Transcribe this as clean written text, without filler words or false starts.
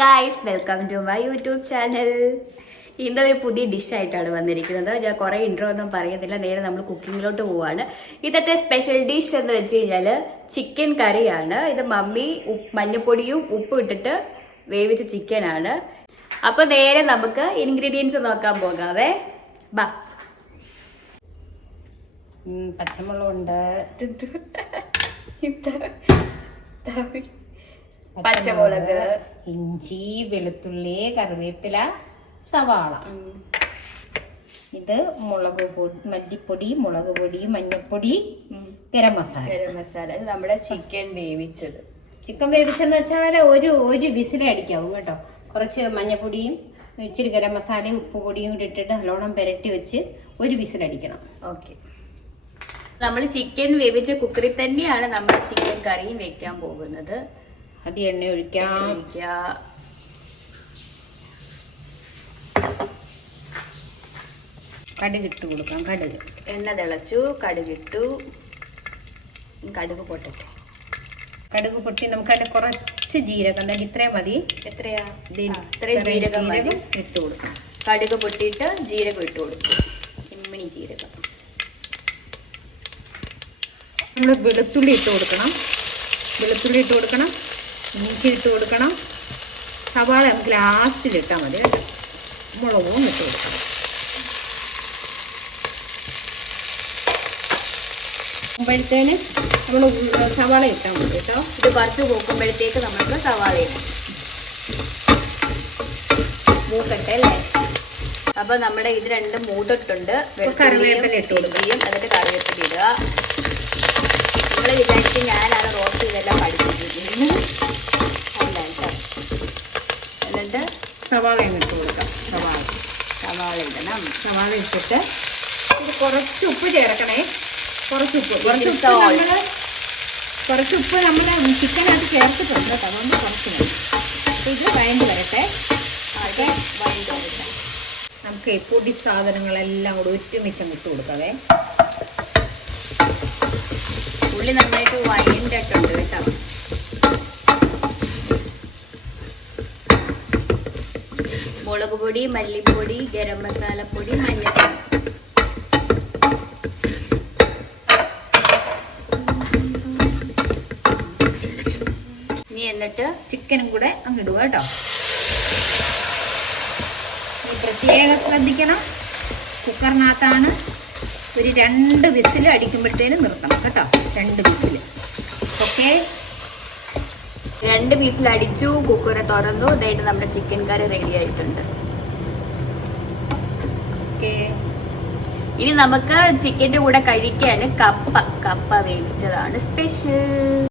Guys welcome to my YouTube channel. ഇന്നൊരു പുതിയ ഡിഷായിട്ടാണ് വന്നിരിക്കുന്നത്. ഞാൻ കുറേ ഇൻട്രോ ഒന്നും പറയുന്നില്ല, നേരെ നമ്മൾ കുക്കിങ്ങിലോട്ട് പോവാണ്. ഇന്നത്തെ സ്പെഷ്യൽ ഡിഷ് എന്ന് വെച്ച് കഴിഞ്ഞാൽ ചിക്കൻ കറിയാണ്. ഇത് മമ്മി മഞ്ഞപ്പൊടിയും ഉപ്പും ഇട്ടിട്ട് വേവിച്ച ചിക്കനാണ്. അപ്പോൾ നേരെ നമുക്ക് ഇൻഗ്രീഡിയൻസ് നോക്കാൻ പോകാവേ. ബാ. പച്ചമുളകുണ്ട്, പച്ചമുളക്, ഇഞ്ചി, വെളുത്തുള്ളി, കറിവേപ്പില, സവാള. ഇത് മുളക് പൊടി, മല്ലിപ്പൊടി, മുളക് പൊടി, മഞ്ഞൾപ്പൊടി, ഗരം മസാല. ഇത് നമ്മുടെ ചിക്കൻ വേവിച്ചത്. ചിക്കൻ വേവിച്ചെന്ന് വെച്ചാൽ ഒരു വിസിലടിക്കാവും കേട്ടോ. കുറച്ച് മഞ്ഞൾപ്പൊടിയും ഇച്ചിരി ഗരം മസാലയും ഉപ്പ് പൊടിയും കൂടി ഇട്ടിട്ട് നല്ലോണം പുരട്ടി വെച്ച് ഒരു വിസിലടിക്കണം. ഓക്കെ, നമ്മൾ ചിക്കൻ വേവിച്ച കുക്കറിൽ തന്നെയാണ് നമ്മൾ ചിക്കൻ കറിയും വെക്കാൻ പോകുന്നത്. അത് എണ്ണ ഒഴിക്കാം. കടുകിട്ട് കൊടുക്കാം. എണ്ണ തിളച്ചു, കടുകിട്ടു. കടുക് പൊട്ടട്ടെ. കടുക് പൊട്ടി നമുക്ക് അതിന് കുറച്ച് ജീരകം, എന്തായാലും ഇത്രയും മതി. എത്രയാ? ഇത്രയും ജീരകം ഇട്ട് കൊടുക്കാം. കടുക് പൊട്ടിയിട്ട് ജീരകം ഇട്ട് കൊടുക്കും. ഇമ്മിണി ജീരകം. നമ്മൾ വെളുത്തുള്ളി ഇട്ട് കൊടുക്കണം. ഇഞ്ചി ഇട്ട് കൊടുക്കണം. സവാള നമുക്ക് ലാസ്റ്റിലിട്ടാൽ മതി കേട്ടോ. മുളകും ഇട്ട് കൊടുക്കണം. മ്പോഴത്തേന് നമ്മൾ സവാള ഇട്ടാൽ മതി കേട്ടോ. ഇത് കുറച്ച് പോക്കുമ്പോഴത്തേക്ക് നമുക്ക് സവാള ഇടും. മൂക്കട്ടെ അല്ലേ? അപ്പൊ നമ്മുടെ ഇത് രണ്ടും മൂട്ടിട്ടുണ്ട്. കറിവേപ്പില ഇട്ട് കൊടുക്കുകയും എന്നിട്ട് കറിവേപ്പില ഇടുക. നിങ്ങൾ വിചാരിച്ച് ഞാനാണ് റോസ്റ്റ് ചെയ്തെല്ലാം പഠിപ്പിക്കുന്നത്. എന്നിട്ട് സവാളയും ഇട്ട് കൊടുക്കാം. സവാള ഇടണം. സവാള ഇട്ടിട്ട് ഇത് കുറച്ച് ഉപ്പ് ചേർക്കണേ. കുറച്ച് ഉപ്പ് നമ്മൾ ചിക്കനകത്ത് ചേർത്തിട്ടുണ്ട് കേട്ടോ. നമ്മൾ കുറച്ച് മതി. അപ്പോൾ ഇത് വഴണ്ട് വരട്ടെ. നമുക്ക് പൊടി സാധനങ്ങളെല്ലാം കൂടെ ഒരുമിച്ച് ഇട്ട് കൊടുക്കാവേ. ഉള്ളി നന്നായിട്ട് വഴണ്ടിട്ടുണ്ട് കേട്ടോ. മുളക് പൊടി, മല്ലിപ്പൊടി, ഗരം മസാലപ്പൊടി, മഞ്ഞൾപ്പൊടി. ഇനി എന്നിട്ട് ചിക്കനും കൂടെ അങ്ങ് ഇടുക കേട്ടോ. പ്രത്യേകം ശ്രദ്ധിക്കണം, കുക്കറിനകത്താണ്. ഒരു 2 വിസിൽ അടിക്കുമ്പോഴത്തേനും നിർത്തണം കേട്ടോ. 2 വിസിൽ. ഓക്കെ, 2 വിസിൽ അടിച്ചു. കുക്കറെ തുറന്നു. ഇതായിട്ട് നമ്മുടെ ചിക്കൻ കറി റെഡി ആയിട്ടുണ്ട്. ഓക്കെ, ഇനി നമുക്ക് ചിക്കൻ്റെ കൂടെ കഴിക്കാൻ കപ്പ വേവിച്ചതാണ് സ്പെഷ്യൽ.